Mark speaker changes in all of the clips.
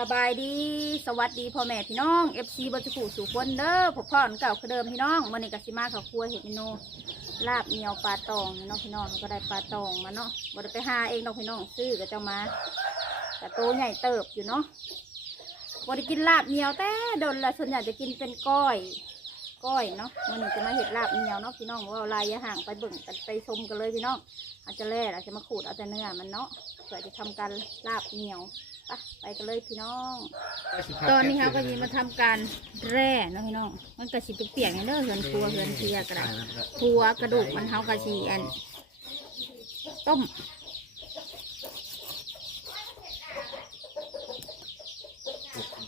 Speaker 1: สบายดีสวัสดีพ่อแม่พี่น้องเอฟซีบัจจุสู่คนเด้อพบพ่อนเก่าคือเดิมพี่น้องมื่อนี้กสิมาเขาครัวเห็ดเมนูลาบเหนียวปลาตองเนาะพี่น้องก็ได้ปลาตองมาเนาะบ่ได้ไปหาเองเนาะพี่น้องซื้อก็จะมาแต่โตใหญ่เติบอยู่เนาะบ่ได้กินลาบเหนียวแต่โดนละส่วนใหญ่จะกินเป็นก้อยก้อยเนาะมื่อนี้จะมาเห็ดลาบเหนียวเนาะพี่น้องว่าลายอยาห่างไปเบิ่งไปชมกันเลยพี่น้องอาจจะแล่อาจจะมาขูดเอาแต่เนื้อมันเนาะเพื่อจะทำการลาบเหนียว ไปไปกันเลยพี่น้อง ตอนนี้เขาก็ยิมาทำการแร่เนาะพี่น้อง มันกระสีเปียกๆอย่างเด้อเหือนครัวเหือนเทียกระไดครัวกระดูกมันเขากระสีอันต้ม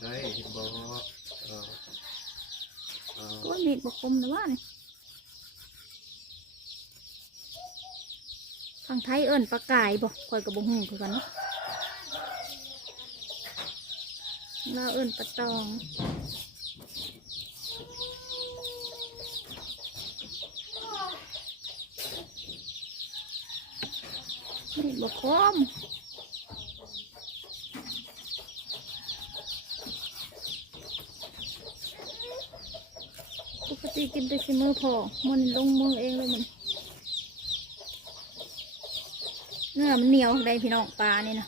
Speaker 2: ได้เห็นบอกว่าเออเออ
Speaker 1: ตัวมีดบกคมนะว่านี่ทางไทยเอิญปลากายบอกคอยกับบงหูคือกันเนาะ เราเอิญปลาตองมีดบกคมปกติกินแต่ชิมือพอมันลงมือเองเลยมันเนื้อมันเหนียวได้พี่น้องปลานี่นะ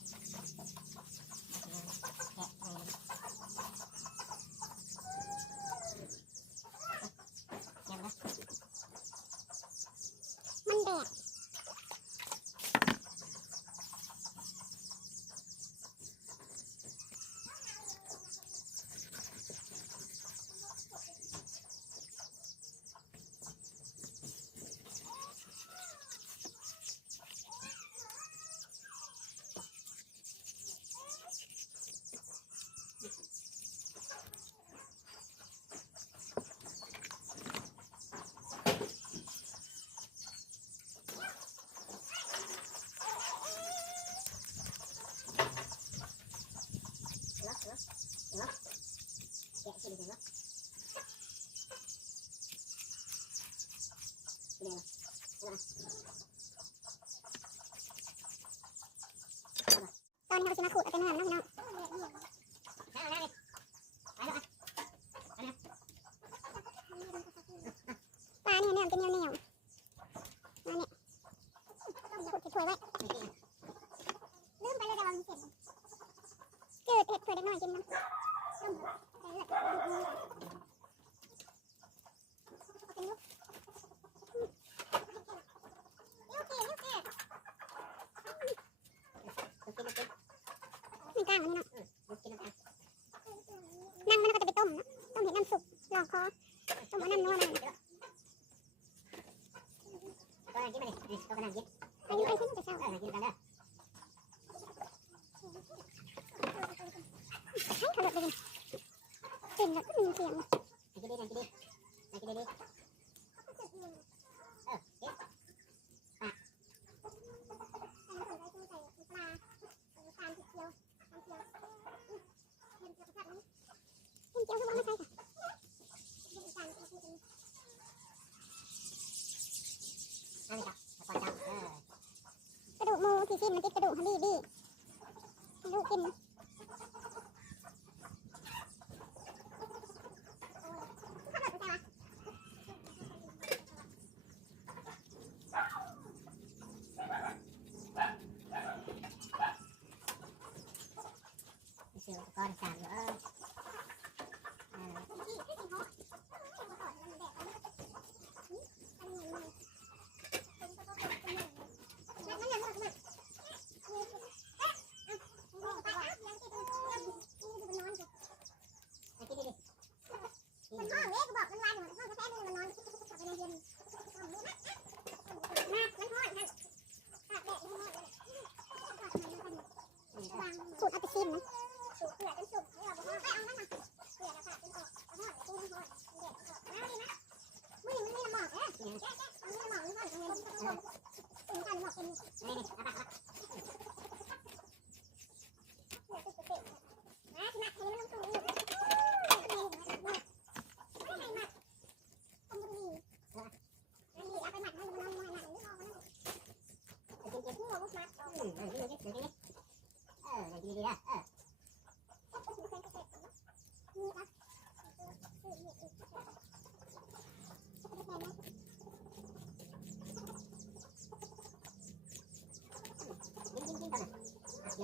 Speaker 1: ตอนนี้เราจะมาขูดเอาแต่เนื้อนะพี่น้องปลาเนี่ยเนื้อเป็นเหนียวเหนียวมาเนี่ยขูดถ้วยไว้ ลืมไปเลยจะลองเสร็จจืดเผ็ดเผื่อเด็กน้อยกินน้ำมีกลางนนี้เนาะนั่งมันก็จะไปต้มเนาะต้มเห็ดน้ำสุกลองคอต้มเอาน้ำนัวมันอายุไอ้ที่จะเ你们看一这个效果 กระดูกหมูที่สิ้นมันติดกระดูกฮันดี้บี้ให้ลูกกินนะ
Speaker 3: ซื้ออุปกรณ์สามเออเออ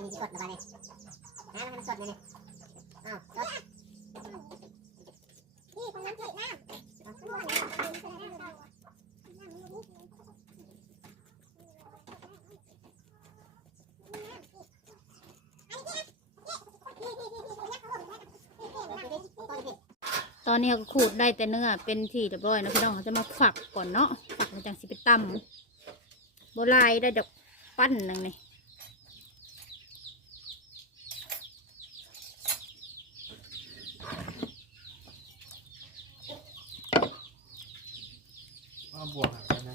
Speaker 3: กินสดระบาดเลยน้ำมันสดเลยอ้าวสดพี่คนน้ำเผ็ดน้ำ
Speaker 1: ตอนนี้ก็ขูดได้แต่เนื้อเป็นที่เรียบร้อยนะพี่น้องเขาจะมาฝักก่อนเนาะฝักมันจังสิไปตำโบราณได้ดอกปั้นหนึงนี่
Speaker 2: อ้าวบวกหากันนะ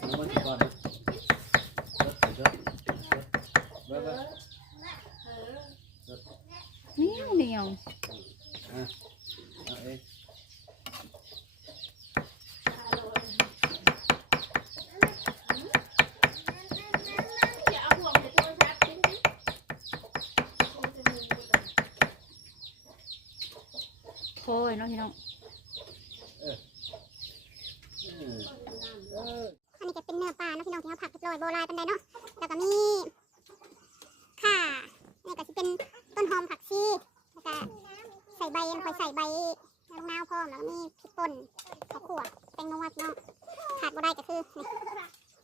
Speaker 4: เอามันก่อนนะเดี๋ยวเดี๋ยวเดี๋ยวเดี๋ยว
Speaker 1: เหนียวเหนียว
Speaker 4: เอาเอง
Speaker 1: โค้ยเนาะพี่น้อง
Speaker 4: อืม
Speaker 3: อันนี้จะเป็นเนื้อปลาเนาะพี่น้องที่เขาผักเรียบร้อยโบราณปันไดเนาะ แล้วก็มีข่านี่ก็จะเป็นต้นหอมผักชีแล้วก็ใส่ใบคอยใส่ใบลูกนาวพร้อมแล้วก็มีพริกป่นข้าวขั่วแตงโมพี่น้องขาดบ่ได้ ก็คือ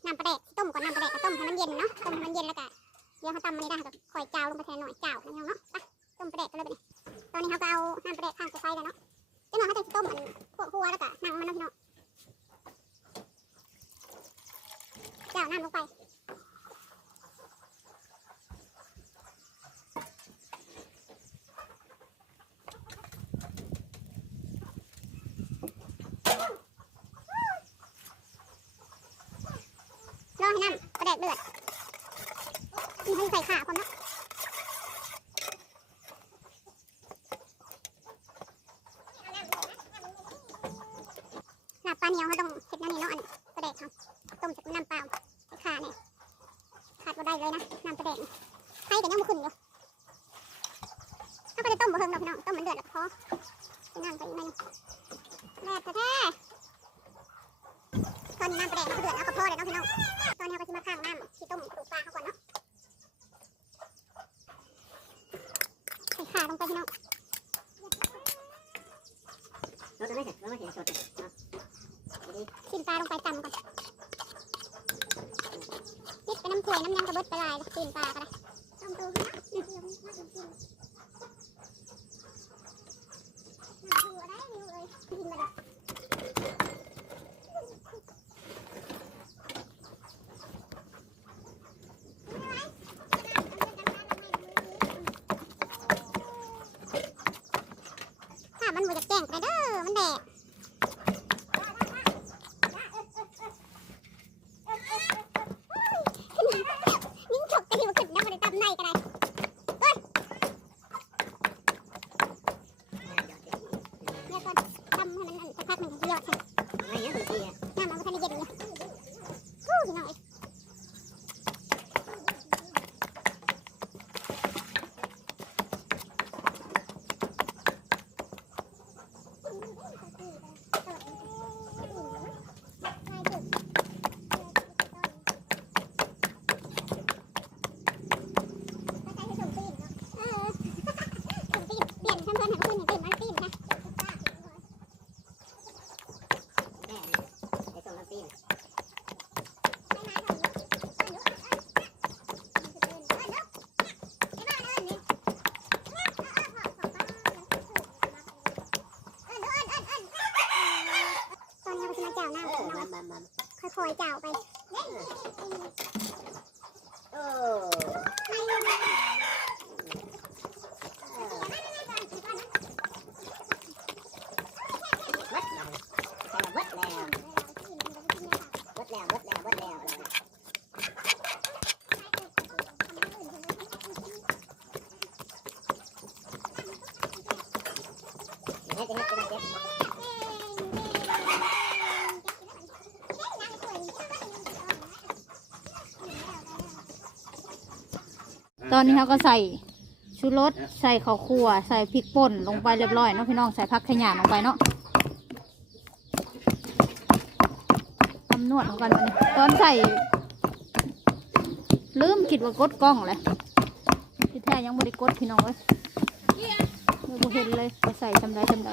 Speaker 3: น้ำปลาแดกต้มก่อนน้ำปลาแดกต้มให้มันเย็นเนาะต้มให้มันเย็นแล้วก็เดี๋ยวเขาตำมันนี้ได้ก็คอยเจ้าลงไปแทนหน่อยเจ้าพี่น้องเนาะไปต้มปลาแดกกันเลยไปตอนนี้เขาก็เอาน้ำปลาแดกข้างไฟแล้วเนาะเจ้าหน่อยเขาจะต้มมันพวกหัวแล้วก็นั่งมันเนาะพี่น้องเจ้าน้ำลงไป น้ำกระแดกเดือดมีให้ใส่ขาคนนะหลับปลาเหนียวเขาต้องเห็ดน้ำนี่เนาะอันกระแดกเขาต้มจากน้ำเปล่าขาเนี่ยขาดบ่ได้เลยนะน้ำกระแดกให้แต่ยังไม่ขึ้นอยู่ถ้าไปต้มบ่เฮิงเนาะพี่น้องต้มมันเดือดแล้วพอนั่งไปอีกหน่อยแม่แท้ ตอนนี้น้ำกระแดกมันก็เดือดแล้วก็พอเลยเนาะพี่น้องตอนนี้เราก็จะมาข้างน้ำที่ต้มตูกปลาเขาก่อนเนาะใส่ขาลงไปพี่น้อง
Speaker 5: รถไม่เสร็จรถไม่เสร็จสด
Speaker 3: ชิมปลาลงไปจำก่อนนิดไปน้ำถ้วยน้ำยังกระเบิดไปลายชิมปลาก็ได้ต้มตูพี่น้องถ้า อนนี้เขา
Speaker 1: ก็ใส่ชูรสใส่ข้าวคั่วใส่พริกป่นลงไปเรียบร้อยเนาะพี่น้องใส่ผักขยานลงไปเนาะตำนวดลงกันมานี่ตอนใส่ลืมคิดว่ากดกล้องเลยที่แท้ยังไม่ได้กดพี่น้องเลยไม่บ่เห็นเลยไปใส่ทำไรทำไร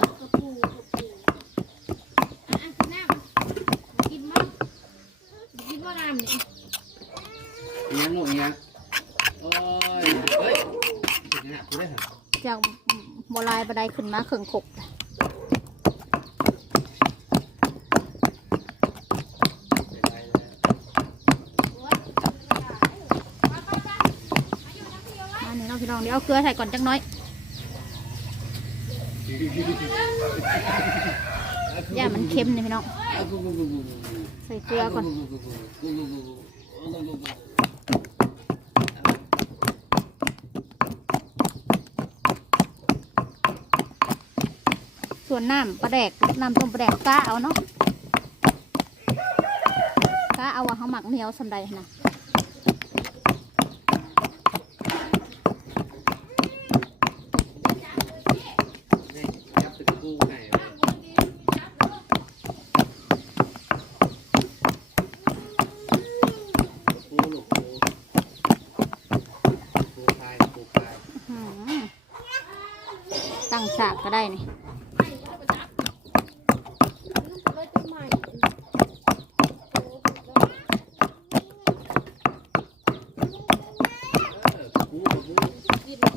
Speaker 4: อีหยังลูกอีหยังโอ้ยเฮ้ยเป็นยังไงกูได้เหรอ
Speaker 1: จากโบรายบันไดขึ้นมาเข่งขก
Speaker 4: เป็นไรแล้ว
Speaker 1: อันนี้เนาะพี่น้องเดี๋ยวเอาเกลือใส่ก่อนจังน้อยอย่ามันเค็มนี่พี่น้อง ใส่เกลือก่อน วนน้ำปลาแดกน้ำต้มปลาแดกก้าเอาเนาะก้าเอาว่าเขาหมักเหนียวสันใดนะ
Speaker 4: นี่ยับตะกูให้กูลูกกูกูพายกูพาย
Speaker 1: อื้อหือตั้งฉากก็ได้นี่
Speaker 4: เออกูกูกู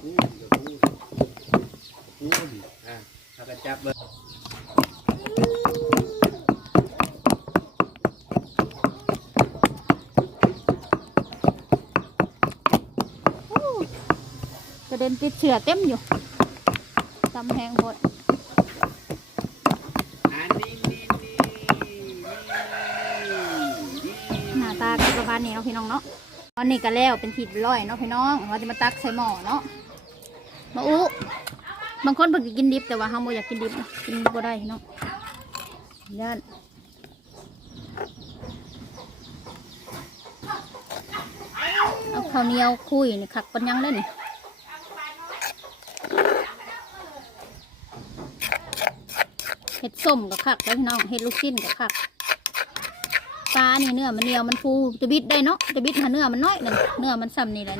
Speaker 4: กูกูกูดิอะถ้ากระจับเลย
Speaker 1: กระเด็ นติดเชื้อเต็มอยู่ตำแหงหมดหน้าตาก็ประมาณนี้เนาะพี่น้องเนาะตอนนี้ก็แล้วเป็นทีร้อยเนาะพี่น้องเราจะมาตักใส่หม้อเนาะมาอุบางคนเพิ่งจะกินดิบแต่ว่าเฮาบ่อยากกินดิบกินบ่ได้พี่น้องย่านเอาข้าวเหนียวคุยนี่ขักปันยังเล่น เห็ดส้มกับขักแล้วพี่น้องเห็ดลูกชิ้นกับขักปลานี่เนื้อมันเหนียวมันฟูจะบิดได้เนาะจะบิดหาเนื้อมันน้อยหนึ่งเนื้อมันซ้ำนี่แหละ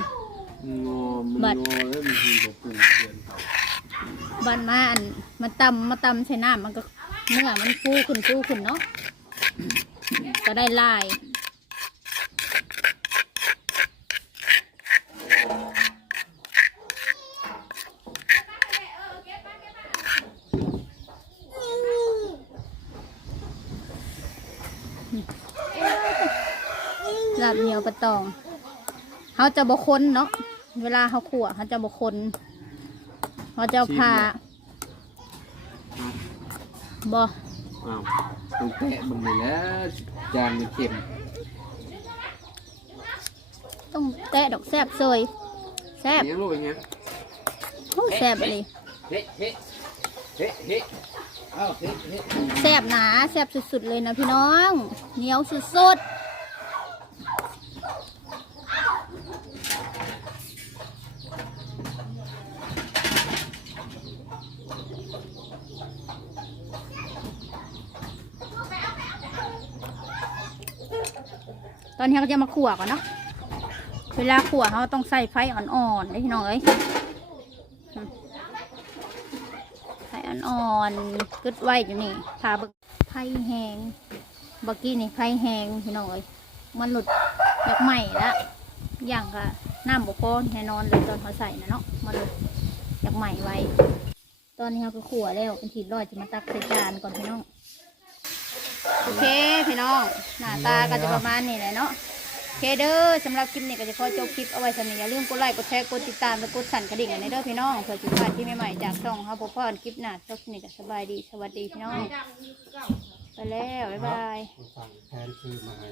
Speaker 4: งอมันงอแล้วมันคือแบบปูเดือนเขา
Speaker 1: บันมาอันมันตำมาตำใส่น้ำมันก็เนื้อมันฟูขึ้นฟูขึ้นเนาะก็ได้ลาย ลาบเหนียวปลาตองเขาจะบกคนเนาะเวลาเขาขั่วเขาจะบกคนเขาจะเอาผ่าบอ
Speaker 4: อ้าวต้องแกะมันเลยแล้วจานมันเค็ม
Speaker 1: ต้องแตะดอกแซบเซยแซบ
Speaker 4: เนี้ยลูกเป็นไง
Speaker 1: โอ้แซบเลย
Speaker 4: เฮ้เฮ้เฮ้เฮ้เอ้าเฮ้เฮ้
Speaker 1: แซบหนาแซบสุดๆเลยนะพี่น้องเหนียวสุดๆ ตอนนี้เราจะมาขั่วก่อนเนาะเวลาขั่วเขาต้องใส่ไฟอ่อนๆเลยพี่น้องเอ้ยไผ่อ่อนๆกึดไว้อยู่นี่ทาเบิกไผ่แหงเมื่อกี้นี่ไผ่แหงพี่น้องเอ้ยมันหลุดจากใหม่ละอย่างก็น้ำบกพอแน่นอนเลยตอนเขาใส่นะเนาะมันหลุดจากใหม่ไว้ ตอนนี้เราก็ขั่วแล้วเป็นทีร้อยจะมาตักใส่จานก่อนพี่น้อง อเคพี่น้องหน้าตาก็จะประมาณนี้แหละเนาะโอเคเด้อสำหรับคลิปนี้ก็จะขอจบคลิปเอาไว้สำหรับอย่าลืมกดไลค์กดแชร์กดติดตามและกดสั่นกระดิ่งอันเด้อพี่น้องเพื่อจะพลาดที่ใหม่ๆจากช่องเฮาพบกันคลิปหน้าจบนี่ก็สบายดีสวัสดีพี่น้องไปแล้วบ๊ายบาย
Speaker 4: สั่งแทนคือมาให้